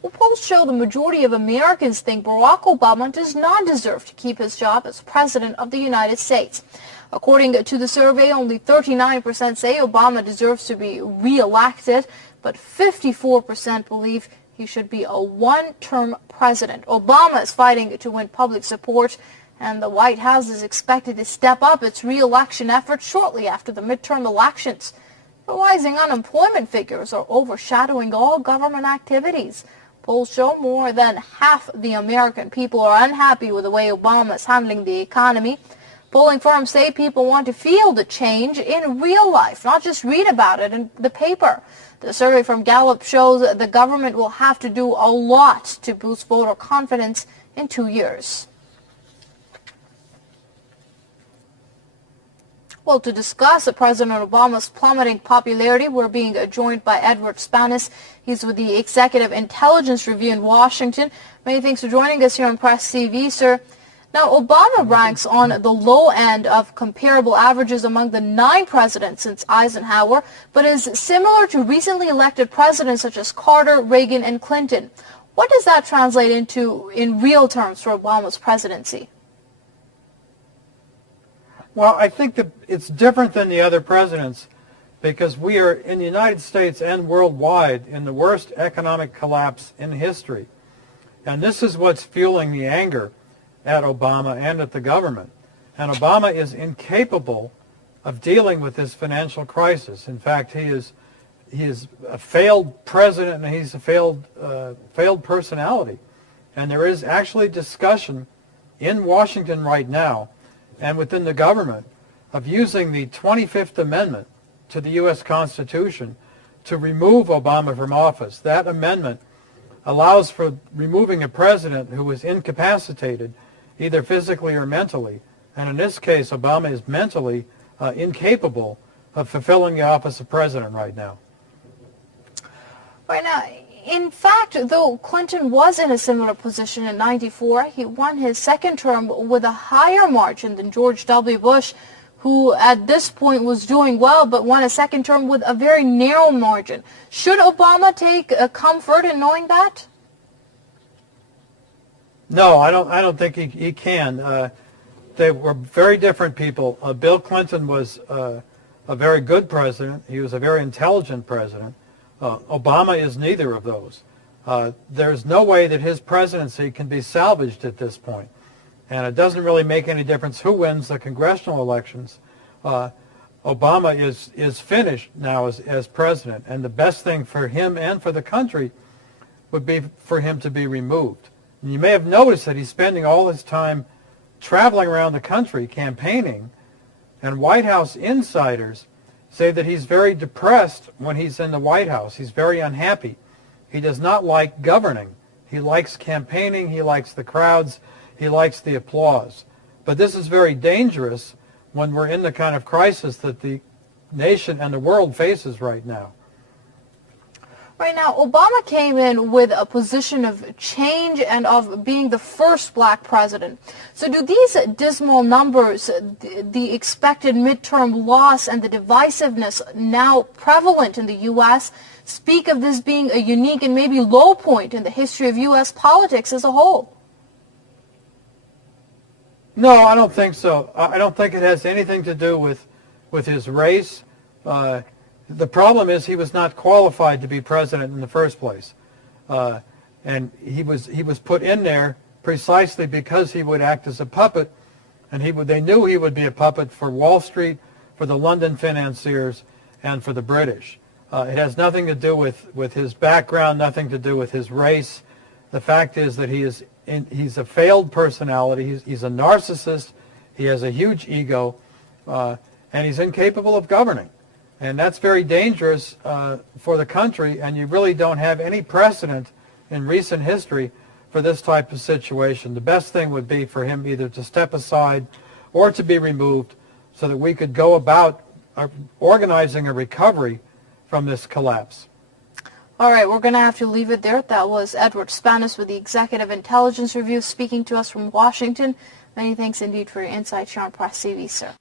Well, polls show the majority of Americans think Barack Obama does not deserve to keep his job as President of the United States. According to the survey, only 39% say Obama deserves to be re-elected, but 54% believe he should be a one-term president. Obama is fighting to win public support, and the White House is expected to step up its re-election efforts shortly after the midterm elections. The rising unemployment figures are overshadowing all government activities. Polls show more than half the American people are unhappy with the way Obama is handling the economy. Polling firms say people want to feel the change in real life, not just read about it in the paper. The survey from Gallup shows the government will have to do a lot to boost voter confidence in 2 years. Well, to discuss President Obama's plummeting popularity, we're being joined by Edward Spanis. He's with the Executive Intelligence Review in Washington. Many thanks for joining us here on Press TV, sir. Now, Obama ranks on the low end of comparable averages among the 9 presidents since Eisenhower, but is similar to recently elected presidents such as Carter, Reagan, and Clinton. What does that translate into in real terms for Obama's presidency? Well, I think that it's different than the other presidents because we are, in the United States and worldwide, in the worst economic collapse in history. And this is what's fueling the anger at Obama and at the government. And Obama is incapable of dealing with this financial crisis. In fact, he is a failed president, and he's a failed personality. And there is actually discussion in Washington right now and within the government of using the 25th Amendment to the U.S. Constitution to remove Obama from office. That amendment allows for removing a president who is incapacitated, either physically or mentally. And in this case, Obama is mentally incapable of fulfilling the office of president right now. Right now, in fact, though Clinton was in a similar position in '94, he won his second term with a higher margin than George W. Bush, who at this point was doing well but won a second term with a very narrow margin. Should Obama take comfort in knowing that? No, I don't think he can. They were very different people. Bill Clinton was a very good president. He was a very intelligent president. Obama is neither of those. There's no way that his presidency can be salvaged at this point. And it doesn't really make any difference who wins the congressional elections. Obama is finished now as president. And the best thing for him and for the country would be for him to be removed. And you may have noticed that he's spending all his time traveling around the country campaigning. And White House insiders say that he's very depressed when he's in the White House. He's very unhappy. He does not like governing. He likes campaigning. He likes the crowds. He likes the applause. But this is very dangerous when we're in the kind of crisis that the nation and the world faces right now. Right now, Obama came in with a position of change and of being the first black president. So do these dismal numbers, the expected midterm loss and the divisiveness now prevalent in the U.S., speak of this being a unique and maybe low point in the history of U.S. politics as a whole? No, I don't think so. I don't think it has anything to do with his race. The problem is he was not qualified to be president in the first place. And he was put in there precisely because he would act as a puppet, and they knew he would be a puppet for Wall Street, for the London financiers, and for the British. It has nothing to do with his background, nothing to do with his race. The fact is that he's a failed personality. He's a narcissist. He has a huge ego, and he's incapable of governing. And that's very dangerous for the country, and you really don't have any precedent in recent history for this type of situation. The best thing would be for him either to step aside or to be removed so that we could go about organizing a recovery from this collapse. All right, we're going to have to leave it there. That was Edward Spanis with the Executive Intelligence Review speaking to us from Washington. Many thanks indeed for your insight here on Press TV, sir.